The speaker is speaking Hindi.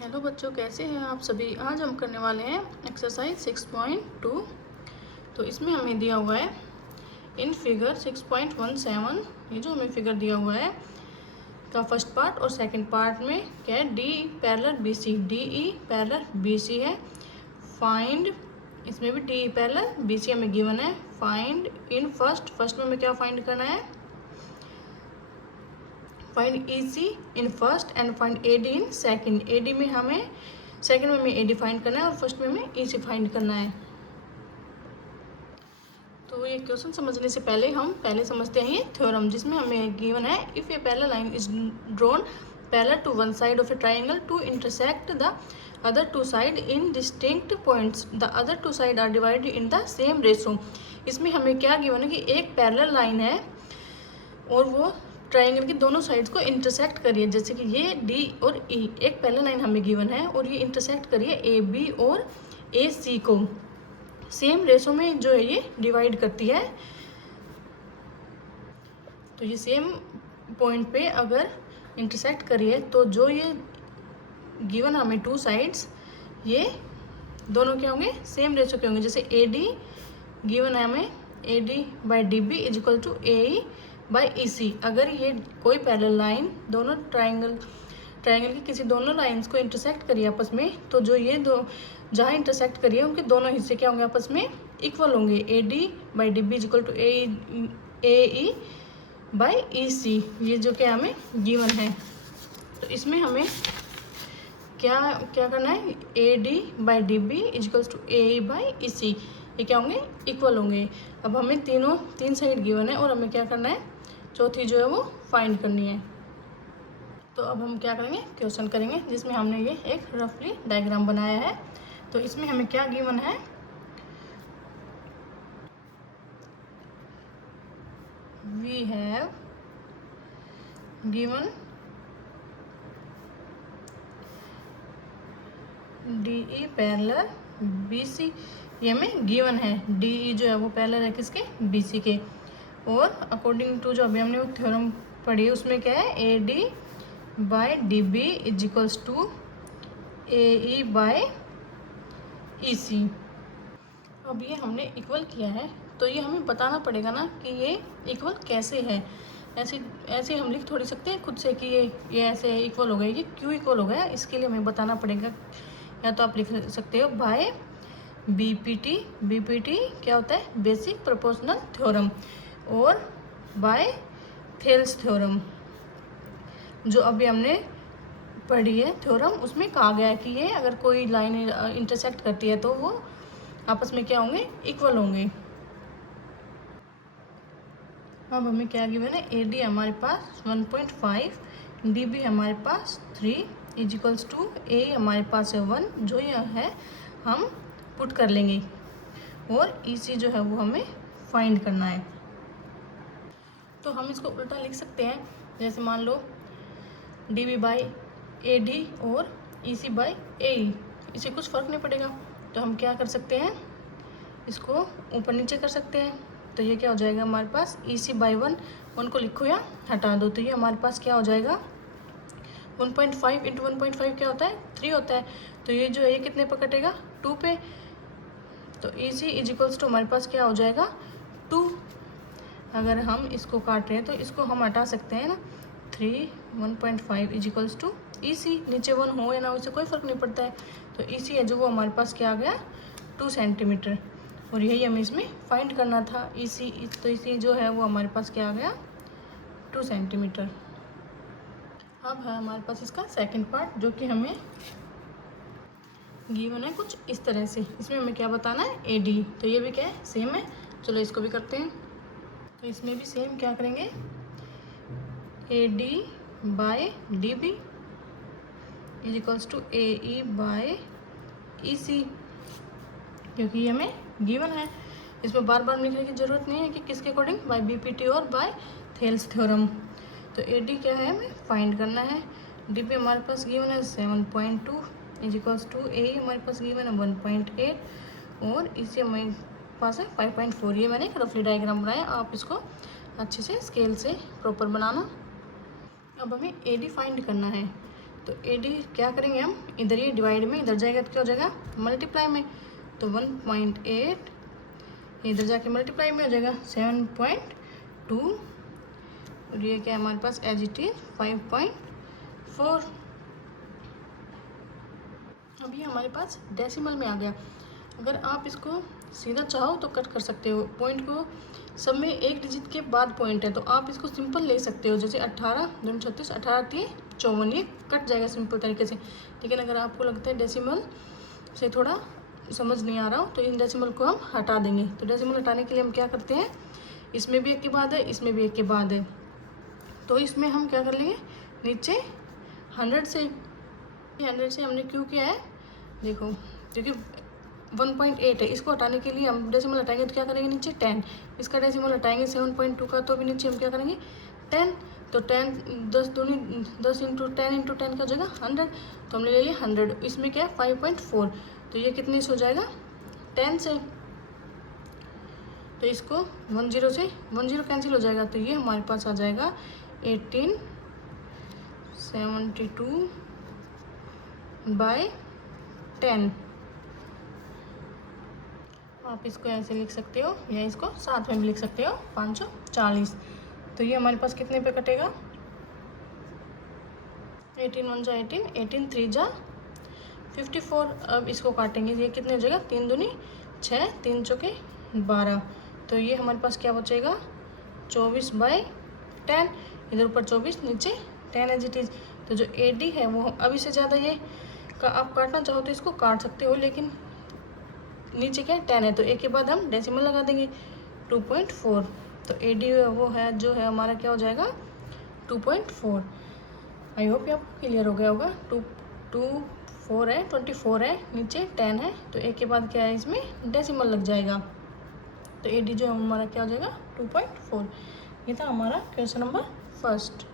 हेलो बच्चों, कैसे हैं आप सभी। आज हम करने वाले हैं एक्सरसाइज 6.2। तो इसमें हमें दिया हुआ है इन फिगर 6.17। ये जो हमें फिगर दिया हुआ है का फर्स्ट पार्ट और सेकंड पार्ट में क्या है, D parallel B C, D E parallel B C है। फाइंड, इसमें भी डी पैरेलल बी सी हमें गिवन है। फाइंड इन फर्स्ट में हमें क्या फाइंड करना है, find E C in first and find A D in second. A D में हमें सेकेंड में हमें ए डी फाइंड करना है और फर्स्ट में हमें ई सी फाइंड करना है। तो ये क्वेश्चन समझने से पहले हम समझते हैं ये थ्योरम, जिसमें हमें गिवन है if a parallel line is drawn parallel to one side of a triangle to intersect the other two side in distinct points, the other two side are divided in the same ratio. इसमें हमें क्या गिवन है कि एक पैरेलल लाइन है और वो ट्राइंगल की दोनों साइड्स को इंटरसेक्ट करिए। जैसे कि ये डी और ई एक पैरेलल लाइन हमें गिवन है और ये इंटरसेक्ट करिए ए बी और ए सी को। सेम रेशो में जो है ये डिवाइड करती है। तो ये सेम पॉइंट पे अगर इंटरसेक्ट करिए तो जो ये गिवन हमें टू साइड्स, ये दोनों क्या होंगे, सेम रेशो के होंगे। जैसे ए डी गिवन है हमें A D by D B is equal to A E by E C. अगर ये कोई पैरेलल लाइन दोनों ट्राइंगल की किसी दोनों लाइंस को इंटरसेक्ट करिए आपस में, तो जो ये दो जहाँ इंटरसेक्ट करिए उनके दोनों हिस्से क्या होंगे, आपस में इक्वल होंगे। A D by D B is equal to A E by E C, ये जो क्या हमें गिवन है। तो इसमें हमें क्या करना है, A D by D B is equal to A E by E C, ये क्या होंगे, इक्वल होंगे। अब हमें तीन साइड गिवन है और हमें क्या करना है, चौथी जो है वो फाइंड करनी है। तो अब हम क्या करेंगे, क्वेश्चन करेंगे, जिसमें हमने ये एक रफली डायग्राम बनाया है। तो इसमें हमें क्या गिवन है, we have given D E parallel B C, ये हमें गिवन है। डी ई जो है वो पैरेलल है किसके, बी सी के। और अकॉर्डिंग टू जो अभी हमने वो थ्योरम पढ़ी है उसमें क्या है, A D by D B is equals to A E by E C. अब ये हमने इक्वल किया है तो ये हमें बताना पड़ेगा ना कि ये इक्वल कैसे है। ऐसे हम लिख थोड़ी सकते हैं खुद से कि ये ऐसे इक्वल हो गया, ये क्यों इक्वल हो गया, इसके लिए हमें बताना पड़ेगा। या तो आप लिख सकते हो बाय बी पी टी क्या होता है, बेसिक प्रोपोर्शनल थ्योरम, और बाय थेल्स थ्योरम जो अभी हमने पढ़ी है थ्योरम, उसमें कहा गया है कि ये अगर कोई लाइन इंटरसेक्ट करती है तो वो आपस में क्या होंगे, इक्वल होंगे। अब हमें क्या गिवन है, ए डी हमारे पास 1.5, डी बी हमारे पास 3 इज इक्वल्स टू ए हमारे पास है 1, जो ये है हम पुट कर लेंगे, और ई सी जो है वो हमें फाइंड करना है। तो हम इसको उल्टा लिख सकते हैं, जैसे मान लो D B by A D और ई सी बाई ए ई, इसे कुछ फ़र्क नहीं पड़ेगा। तो हम क्या कर सकते हैं, इसको ऊपर नीचे कर सकते हैं। तो ये क्या हो जाएगा हमारे पास, ई सी बाई 1 को लिखो या हटा दो, तो ये हमारे पास क्या हो जाएगा, 1.5 इंटू 1.5 क्या होता है, 3 होता है। तो ये जो है ये कितने पर कटेगा, 2 पे। तो ई सी इज इक्वल्स टू हमारे पास क्या हो जाएगा, 2। अगर हम इसको काट रहे हैं तो इसको हम हटा सकते हैं ना, 3 1.5 इज इक्वल्स टू ई सी, नीचे 1 हो या ना, उससे कोई फ़र्क नहीं पड़ता है। तो ई सी है जो वो हमारे पास क्या आ गया, 2 सेंटीमीटर, और यही हमें इसमें फाइंड करना था ई सी। तो ई सी जो है वो हमारे पास क्या आ गया, 2 सेंटीमीटर। अब है हमारे पास इसका सेकंड पार्ट, जो कि हमें गिवन है कुछ इस तरह से। इसमें हमें क्या बताना है, ए डी, तो ये भी क्या है, सेम है। चलो इसको भी करते हैं। तो इसमें भी सेम क्या करेंगे, A D by D B is equals to A E by E C, क्योंकि ये हमें गिवन है। इसमें बार बार लिखने की ज़रूरत नहीं है कि किसके according, by B P T और बाय थेल्स थ्योरम। तो ए डी क्या है, हमें फाइंड करना है। डी बी हमारे पास गिवन है 7.2 इज इक्वल्स टू ए हमारे पास गिवन है 1.8, और इसी हमारे पास है 5.4। ये मैंने एक रफली डायग्राम बनाया, आप इसको अच्छे से स्केल से प्रॉपर बनाना। अब हमें ए डी फाइंड करना है। तो ए डी क्या करेंगे हम, इधर ये डिवाइड में, इधर जाएगा तो क्या हो जाएगा मल्टीप्लाई में, तो 1.8 इधर जाके मल्टीप्लाई में हो जाएगा 7.2 और ये क्या है हमारे पास एज इट इज 5.4। अभी हमारे पास डेसिमल में आ गया। अगर आप इसको सीधा चाहो तो कट कर सकते हो, पॉइंट को सब में एक डिजिट के बाद पॉइंट है तो आप इसको सिंपल ले सकते हो, जैसे 18 2 36 18 3 54 ये कट जाएगा सिंपल तरीके से। लेकिन अगर आपको लगता है डेसिमल से थोड़ा समझ नहीं आ रहा हो तो इन डेसिमल को हम हटा देंगे। तो डेसिमल हटाने के लिए हम क्या करते हैं, इसमें भी एक के बाद है, इसमें भी एक के बाद है, तो इसमें हम क्या कर लेंगे, नीचे 100 से हमने क्यों किया है देखो, क्योंकि 1.8 है, इसको हटाने के लिए हम डेसिमल हटाएंगे तो क्या करेंगे नीचे 10, इसका डेसिमल हटाएंगे 7.2 का तो भी नीचे हम क्या करेंगे 10, तो 10 10 दूनी 10 इंटू 10 क्या हो जाएगा 100, तो हमने ले लिया 100, इसमें क्या है 5.4, तो ये कितने से हो जाएगा 10 से, तो इसको 10 से 10 कैंसिल हो जाएगा, तो ये हमारे पास आ जाएगा 1872/10। आप इसको ऐसे लिख सकते हो या इसको साथ में भी लिख सकते हो 540, तो ये हमारे पास कितने पे कटेगा 18 1 जा 18 18 3 जा 54। अब इसको काटेंगे, ये कितने हो जाएगा 3 दूनी 6 3 चौके 12, तो ये हमारे पास क्या बचेगा 24/10, इधर ऊपर 24 नीचे 10 एज इट इज। तो जो AD है वो अभी से ज़्यादा ये का आप काटना चाहो तो इसको काट सकते हो, लेकिन नीचे क्या 10 है तो एक के बाद हम डेसिमल लगा देंगे 2.4, तो AD वो है जो है हमारा क्या हो जाएगा 2.4। आई होप ये आपको क्लियर हो गया होगा। 4 है 24 है नीचे 10 है तो एक के बाद क्या है इसमें डेसिमल लग जाएगा, तो AD जो है हमारा क्या हो जाएगा 2.4। ये था हमारा क्वेश्चन नंबर 1।